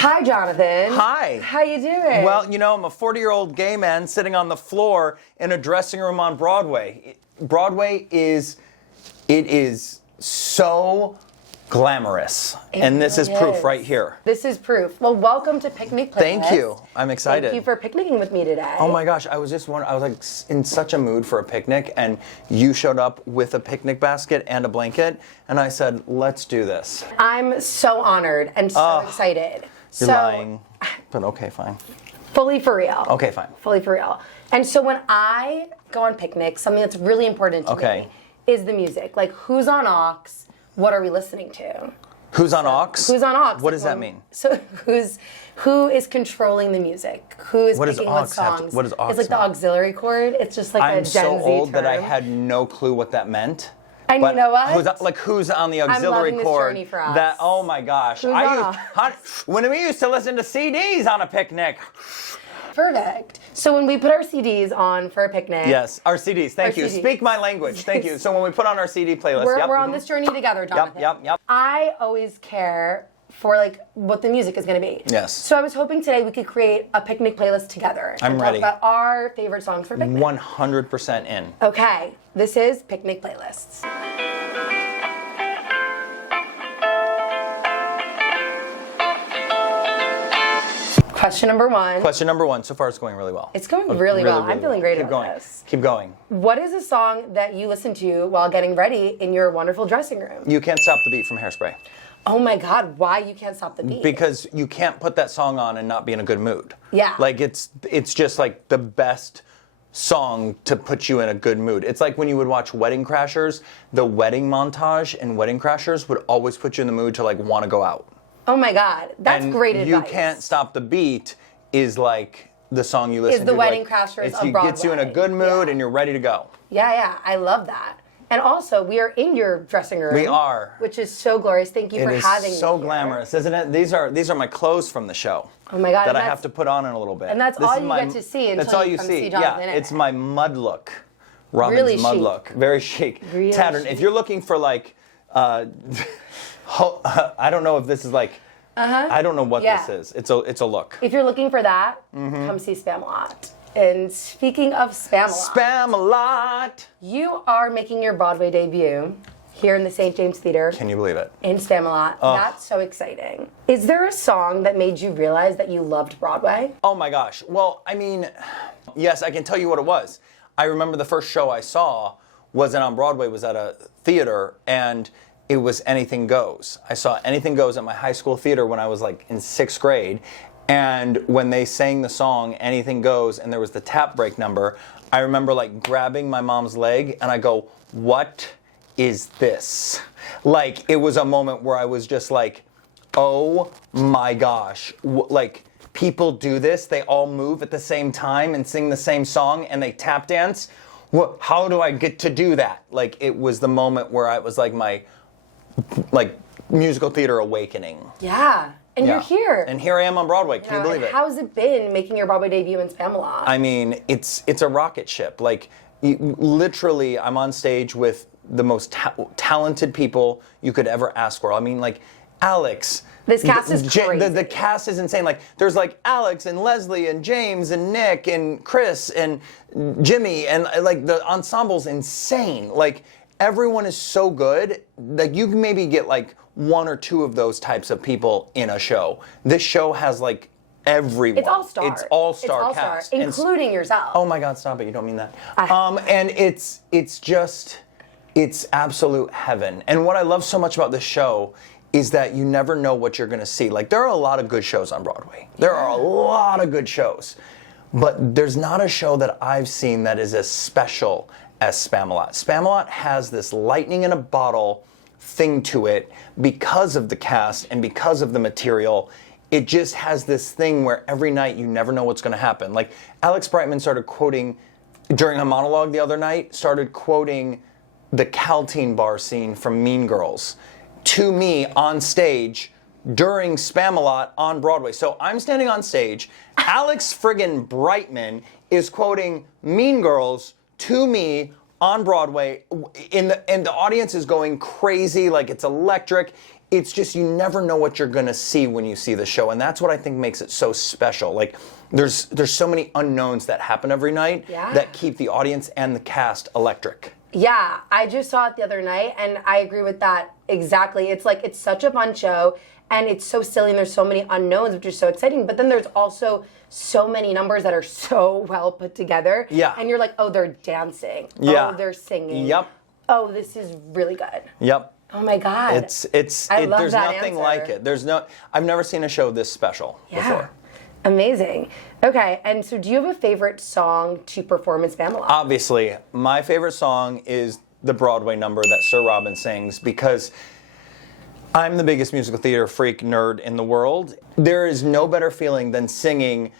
Hi, Jonathan. Hi. How you doing? Well, you know, I'm a 40-year-old gay man sitting on the floor in a dressing room on Broadway. Broadway is so glamorous. And this is proof right here. This is proof. Well, welcome to Picnic Playlist. Thank you. I'm excited. Thank you for picnicking with me today. Oh my gosh, I was just wondering, I was like in such a mood for a picnic, and you showed up with a picnic basket and a blanket, and I said, let's do this. I'm so honored and so excited. You're lying, but okay, fine. Fully for real. Okay, fine. Fully for real. And so when I go on picnics, something that's really important to me is the music. Like, who's on aux? What are we listening to? Who's on aux? Who's on aux? What does that mean? So who is controlling the music? Who is picking what songs? What does aux It's like the auxiliary chord. It's just like a Gen Z I'm so old term. that I had no clue what that meant. And you know what? Who's on the auxiliary I'm loving this chord? journey for us. That, oh my gosh. When we used to listen to CDs on a picnic. Perfect. So when we put our CDs on for a picnic. Yes, our CDs. Thank you. CDs. Speak my language. Thank you. So when we put on our CD playlist. We're on this journey together, Jonathan. Yep. I always care for like what the music is going to be. Yes. So I was hoping today we could create a picnic playlist together. I'm ready. Talk about our favorite songs for picnic. 100% in. Okay. This is Picnic Playlists. Question number one. Question number one. So far, it's going really well. It's going really well. I'm feeling great about this. Keep going. What is a song that you listen to while getting ready in your wonderful dressing room? You Can't Stop the Beat from Hairspray. Oh my God, why You Can't Stop the Beat? Because you can't put that song on and not be in a good mood. Yeah. Like, it's just like the best song to put you in a good mood. It's like when you would watch Wedding Crashers, the wedding montage in Wedding Crashers would always put you in the mood to like want to go out. Oh my God, that's great advice. You Can't Stop the Beat is like the song you listen to. Is the Wedding Crashers of Broadway. It gets you in a good mood and you're ready to go. Yeah, I love that. And also, we are in your dressing room. We are. Which is so glorious. Thank you for having me. It is so glamorous, isn't it? These are my clothes from the show. Oh my God. That I have to put on in a little bit. And that's all you get to see until you come see Jonathan in it. It's my mud look. Robin's really mud chic. look. Very chic. Really Tattern. chic. If you're looking for like, I don't know if this is like, I don't know what this is. It's a look. If you're looking for that, come see Spamalot. And speaking of Spamalot. Spamalot! You are making your Broadway debut here in the St. James Theater. Can you believe it? In Spamalot. That's so exciting. Is there a song that made you realize that you loved Broadway? Oh my gosh. Well, I mean, yes, I can tell you what it was. I remember the first show I saw wasn't on Broadway, was at a theater, and it was Anything Goes. I saw Anything Goes at my high school theater when I was like in 6th grade. And when they sang the song Anything Goes and there was the tap break number, I remember like grabbing my mom's leg and I go, what is this? Like, it was a moment where I was just like, oh my gosh. Like, people do this, they all move at the same time and sing the same song and they tap dance. How do I get to do that? Like, it was the moment where I was like my musical theater awakening. Yeah. And you're here. And here I am on Broadway. Can you believe it? How's it been making your Broadway debut in Spamalot? I mean, it's a rocket ship. Like, literally, I'm on stage with the most talented people you could ever ask for. I mean, like, Alex. This cast is crazy. The cast is insane. Like, there's like Alex and Leslie and James and Nick and Chris and Jimmy, and like the ensemble's insane. Like, everyone is so good. Like, you can maybe get like one or two of those types of people in a show. This show has like everyone. It's all-star. It's all-star cast. Including yourself. Oh my God, stop it. You don't mean that. And it's absolute heaven. And what I love so much about this show is that you never know what you're going to see. Like, there are a lot of good shows on Broadway. There are a lot of good shows. But there's not a show that I've seen that is as special as Spamalot. Spamalot has this lightning in a bottle thing to it because of the cast and because of the material. It just has this thing where every night you never know what's going to happen. Like, Alex Brightman started quoting, during a monologue the other night, started quoting the Caltine bar scene from Mean Girls to me on stage during Spamalot on Broadway. So I'm standing on stage, Alex friggin' Brightman is quoting Mean Girls to me on Broadway, and the audience is going crazy, like it's electric. it's just you never know what you're gonna see when you see the show, and that's what I think makes it so special. Like there's so many unknowns that happen every night that keep the audience and the cast electric. Yeah, I just saw it the other night, and I agree with that exactly. It's like, it's such a fun show, and it's so silly, and there's so many unknowns, which is so exciting. But then there's also so many numbers that are so well put together. Yeah. And you're like, oh, they're dancing. Yeah. Oh, they're singing. Yep. Oh, this is really good. Yep. Oh my God. There's nothing like it. I've never seen a show this special before. Amazing. Okay, and so do you have a favorite song to perform in Spamalot? Obviously, my favorite song is the Broadway number that Sir Robin sings, because I'm the biggest musical theater freak nerd in the world. There is no better feeling than singing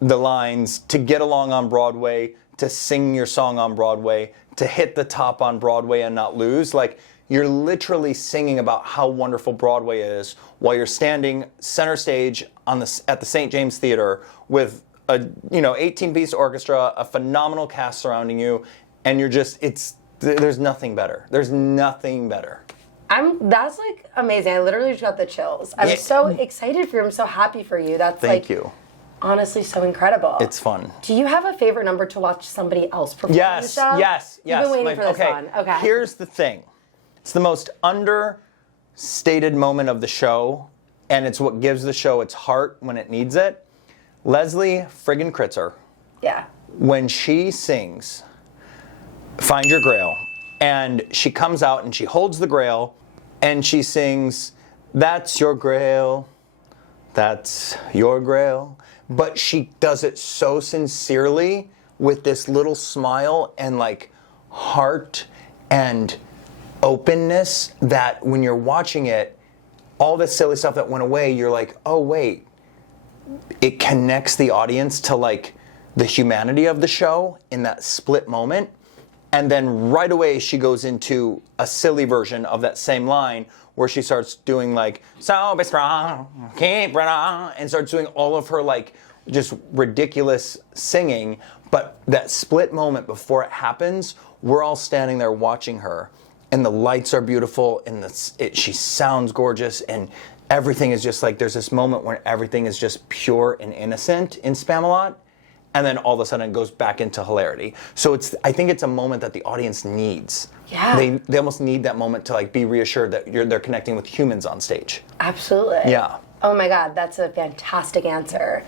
the lines to get along on Broadway, to sing your song on Broadway, to hit the top on Broadway and not lose. Like, you're literally singing about how wonderful Broadway is while you're standing center stage at the St. James Theater with a 18-piece orchestra, a phenomenal cast surrounding you, and you're just, there's nothing better. There's nothing better. That's like amazing. I literally just got the chills. I'm so excited for you. I'm so happy for you. Thank you. Honestly, so incredible. It's fun. Do you have a favorite number to watch somebody else perform the show? Yes. You've been waiting for this one. Okay. Here's the thing. It's the most understated moment of the show, and it's what gives the show its heart when it needs it. Leslie friggin' Kritzer. Yeah. When she sings Find Your Grail, and she comes out and she holds the grail, and she sings, that's your grail, that's your grail. But she does it so sincerely with this little smile and like heart and openness that when you're watching it, all this silly stuff that went away, you're like, oh wait, it connects the audience to like the humanity of the show in that split moment. And then right away she goes into a silly version of that same line where she starts doing like, so be strong, keep right on, and starts doing all of her like just ridiculous singing. But that split moment before it happens, we're all standing there watching her, and the lights are beautiful, and she sounds gorgeous, and everything is just like, there's this moment where everything is just pure and innocent in Spamalot, and then all of a sudden it goes back into hilarity. So I think it's a moment that the audience needs. Yeah. They almost need that moment to like be reassured that they're connecting with humans on stage. Absolutely. Yeah. Oh my God, that's a fantastic answer.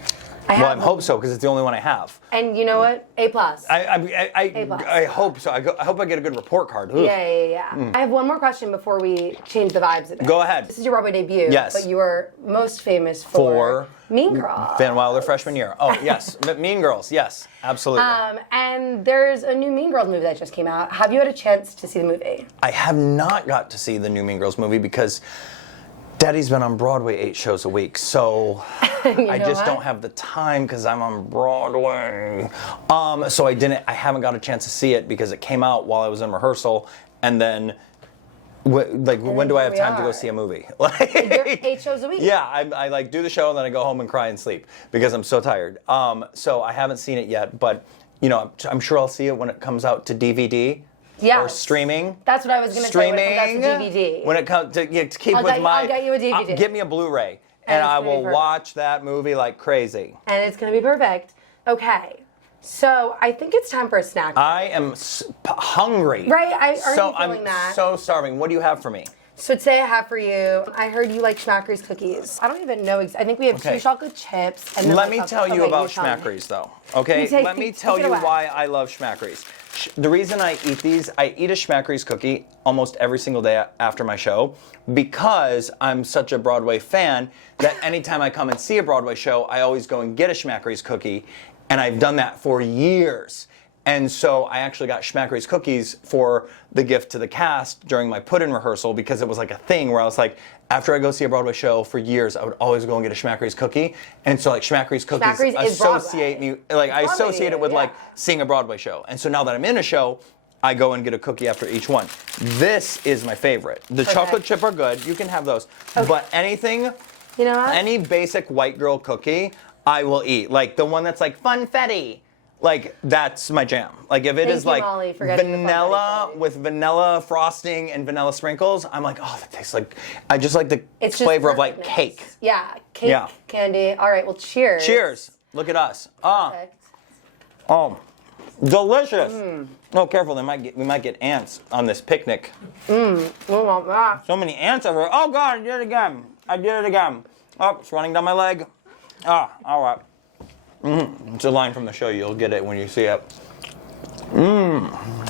I hope so, because it's the only one I have. And you know what? A+. I hope so. I hope I get a good report card. Ugh. Yeah. I have one more question before we change the vibes a bit. Go ahead. This is your Broadway debut. Yes. But you are most famous for Mean Girls. Van Wilder freshman year. Oh, yes. Mean Girls. Yes, absolutely. And there's a new Mean Girls movie that just came out. Have you had a chance to see the movie? I have not got to see the new Mean Girls movie because Daddy's been on Broadway 8 shows a week, so I just don't have the time because I'm on Broadway. So I haven't got a chance to see it because it came out while I was in rehearsal, and then when do I have time to go see a movie? You're 8 shows a week. Yeah, I like do the show and then I go home and cry and sleep because I'm so tired. So I haven't seen it yet, but I'm sure I'll see it when it comes out to DVD. Yeah. Or streaming. That's what I was going to say when it comes out to DVD. When it comes to keep I'll get you a DVD. Get me a Blu-ray, and I will watch that movie like crazy. And it's going to be perfect. Okay. So I think it's time for a snack. I am hungry. Right? Are you feeling that? I'm so starving. What do you have for me? So today I have for you, I heard you like Schmackery's cookies. I don't even know. I think we have 2 chocolate chips. And then Let me tell you about Schmackery's though. Okay? Let me tell you why I love Schmackery's. The reason I eat these, I eat a Schmackery's cookie almost every single day after my show because I'm such a Broadway fan that anytime I come and see a Broadway show, I always go and get a Schmackery's cookie, and I've done that for years. And so I actually got Schmackery's cookies for the gift to the cast during my put-in rehearsal because it was like a thing where I was like, after I go see a Broadway show for years, I would always go and get a Schmackery's cookie. And so like Schmackery's cookies associate me, like I associate it with like seeing a Broadway show. And so now that I'm in a show, I go and get a cookie after each one. This is my favorite. The chocolate chip are good, you can have those. Okay. But anything, any basic white girl cookie, I will eat. Like the one that's like funfetti. like that's my jam. Like if it Thank is you, like Molly, for getting the fun vanilla buddy. with vanilla frosting and vanilla sprinkles, I'm like, oh, that tastes like. I just like the It's just flavor of like perfectness. cake. Yeah, cake, Yeah. candy. All right, well, cheers. Cheers. Look at us. Perfect. Oh, delicious. Oh, careful. We might get ants on this picnic. We want that. So many ants over here. Oh God, I did it again. Oh, it's running down my leg. Ah, all right. It's a line from the show. You'll get it when you see it. How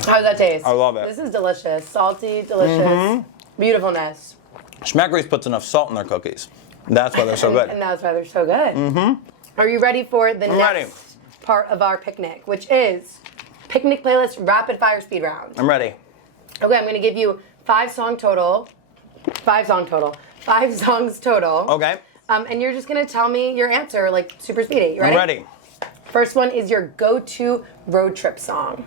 does that taste? I love it. This is delicious. Salty, delicious. Beautifulness. Schmackery's puts enough salt in their cookies. That's why they're so good. And that's why they're so good. Are you ready for the next ready. part of our picnic, which is picnic playlist rapid fire speed round? I'm ready. Okay, I'm going to give you 5 songs total. 5 songs total. Okay. And you're just going to tell me your answer, like super speedy. You ready? I'm ready. First one is your go-to road trip song.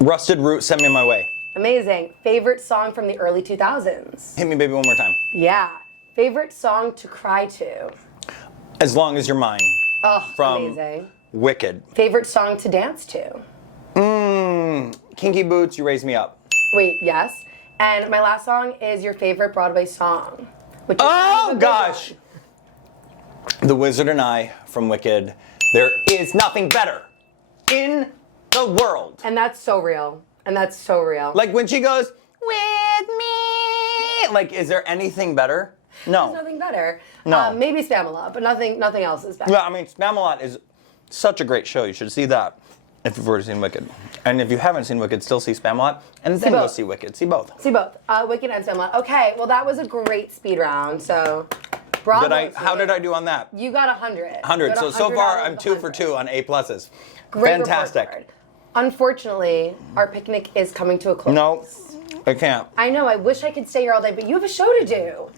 Rusted Root, Send Me My Way. Amazing. Favorite song from the early 2000s? Hit me, baby, one more time. Yeah. Favorite song to cry to? As Long As You're Mine. Oh, From amazing. Wicked. Favorite song to dance to? Kinky Boots, You Raise Me Up. Wait, yes. And my last song is your favorite Broadway song. Which is Oh, kind of a big gosh. one. The Wizard and I from Wicked. There is nothing better in the world. And that's so real. Like when she goes, with me. Like, is there anything better? No. There's nothing better. No. Maybe Spamalot, but nothing else is better. Yeah, I mean, Spamalot is such a great show. You should see that if you've already seen Wicked. And if you haven't seen Wicked, still see Spamalot. And then go both. see Wicked. See both. See both. Wicked and Spamalot. Okay, well that was a great speed round. So, bravo. How did I do on that? You got 100. 100. You got So 100 far, out of I'm 2 for 100. 2 on A pluses. Great report Fantastic. card. Unfortunately, our picnic is coming to a close. No, I can't. I know, I wish I could stay here all day, but you have a show to do.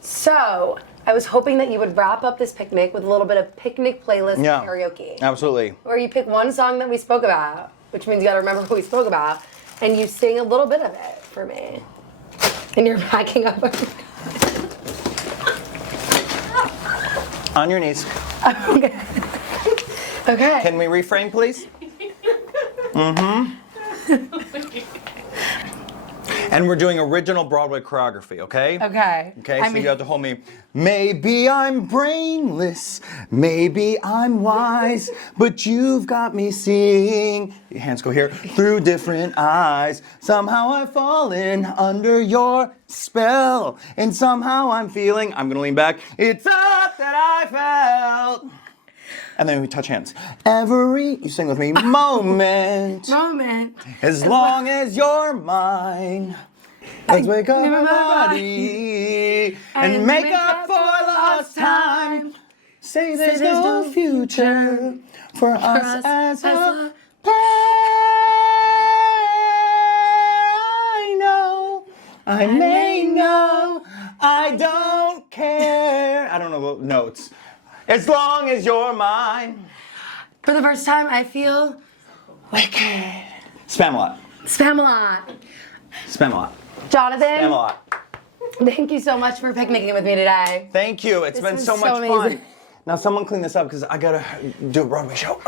So, I was hoping that you would wrap up this picnic with a little bit of picnic playlist Yeah. karaoke. Absolutely. Where you pick one song that we spoke about, which means you gotta remember what we spoke about, and you sing a little bit of it for me. And you're backing up. On your knees. Okay. Okay. Can we reframe, please? And we're doing original Broadway choreography, okay? Okay. Okay, so you have to hold me. Maybe I'm brainless, maybe I'm wise, but you've got me seeing, your hands go here, through different eyes. Somehow I've fallen under your spell, and somehow I'm feeling, I'm gonna lean back, it's up that I felt. And then we touch hands. You sing with me, moment. As long as you're mine. Let's wake up our body and make up for lost time. Say there's no future for us as a pair. I know, I may know, I don't care. I don't know the notes. As long as you're mine. For the first time, I feel Wicked. Spamalot. Spamalot. Spamalot. Jonathan, Spamalot. thank you so much for picnicking with me today. Thank you. It's been was so so much amazing. fun. Now someone clean this up because I gotta do a Broadway show.